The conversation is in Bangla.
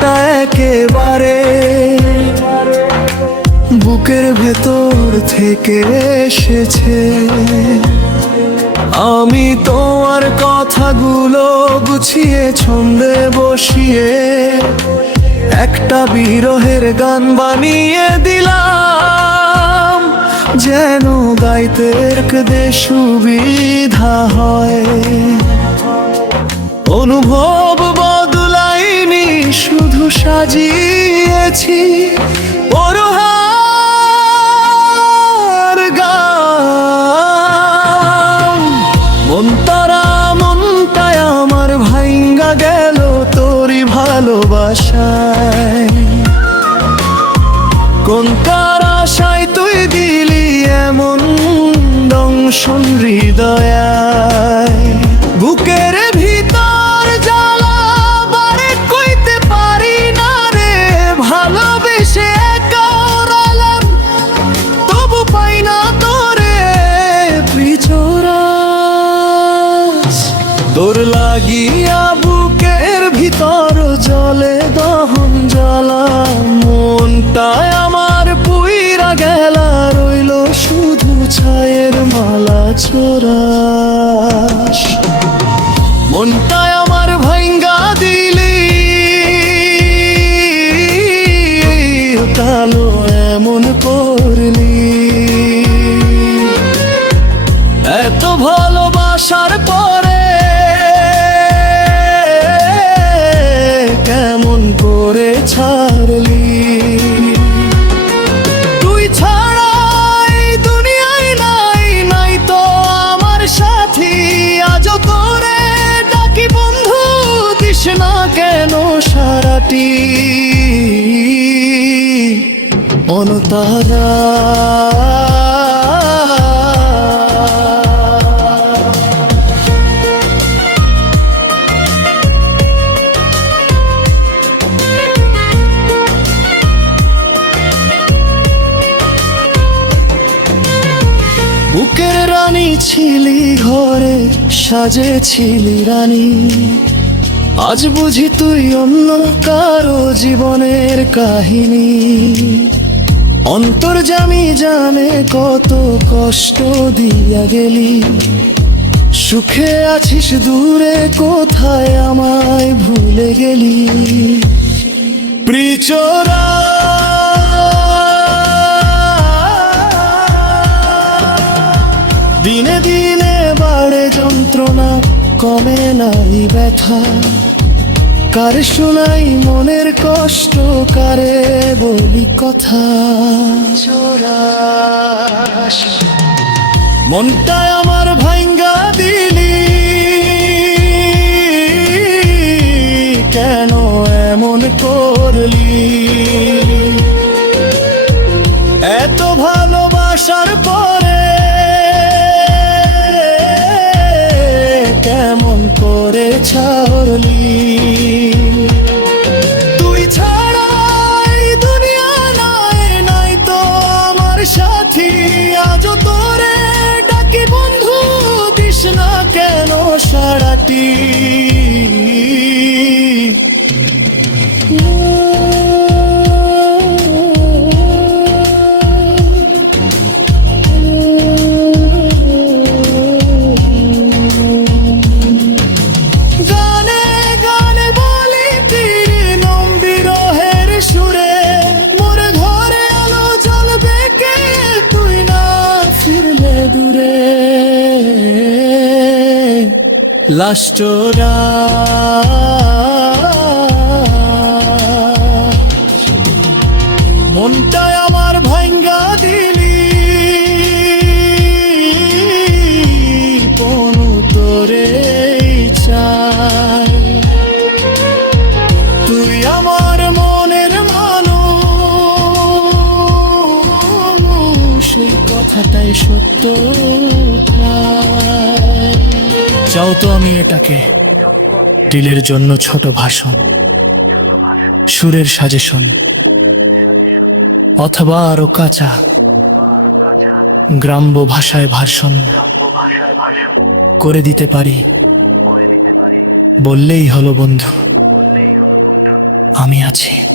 মনটা একেবারে বুকের ভেতর থেকে এসেছে। আমি তোমার কথাগুলো গুছিয়ে ছন্দে বসিয়ে একটা বিরহের গান বানিয়ে দিলাম, যেন গাইতে একদে সুবিধা হয়। অনুভব বদলাইনি, শুধু সাজিয়েছি পরহার গান। মনটায় আমার ভাইঙ্গা গেল তোরই ভালোবাসায়। কোন তার আশায় তুই দিলি এমন দংশন হৃদয়ায়। বুকের ভিতর জ্বালা বারে কইতে পারি না রে, ভালোবেসে কারালাম তবু পাই না তোরে প্রিচরাস। তোর লাগিয়া বুকের ভিতর জলে দহন জ্বালা, মনটায় আমার পুইরা গেলা রইল শুধু ছায়ের মালা ছোড়াস। মনটায় আমার ভাইঙ্গা দিলি কালো এমন করলি। এত ভালোবাসার পরে কেমন করে ছাড়লি। তুই ছাড়া এই দুনিয়ায় নাই তো আমার সাথী। আজও তোরে ডাকি বন্ধু, দিস না কেন সারাটি অনতারা। বুকের রানী ছিলি, ঘরে সাজেছিলি রানী। আজ বুঝি তুই অন্য কারো জীবনের কাহিনী। অন্তর্যামী জানে কত কষ্ট দিয়া গেলি। সুখে আছিস দূরে কোথায় আমায় ভুলে গেলি প্রিচরা। দিনে দিনে বাড়ে যন্ত্রণা, কমে নাই ব্যথা। কারে শোনাই মনের কষ্ট, কারে বলি কথা। চোরাস মনটায় আমার ভাইঙ্গা দিলি, কেন এমন করলি। এত ভালোবাসার পরে কেমন করে ছাড়লি। তুই ছাড়া এই দুনিয়া নাই তো আমার সাথী। আজও তোরে ডাকি বন্ধু, দিস না কেন সারাটি। লাস্টোরা মনটায় আমার ভাঙ্গা দিলি, কোন তোরে চাই। তুই আমার মনের মানুষ, সেই কথাটাই সত্য। চাও তো আমি এটাকে দিলের জন্য ছোট ভাষণ, সুরের সাজেশন, অথবা আরো কাঁচা গ্রাম্য ভাষায় ভাষণ করে দিতে পারি। বললেই হলো বন্ধু, আমি আছি।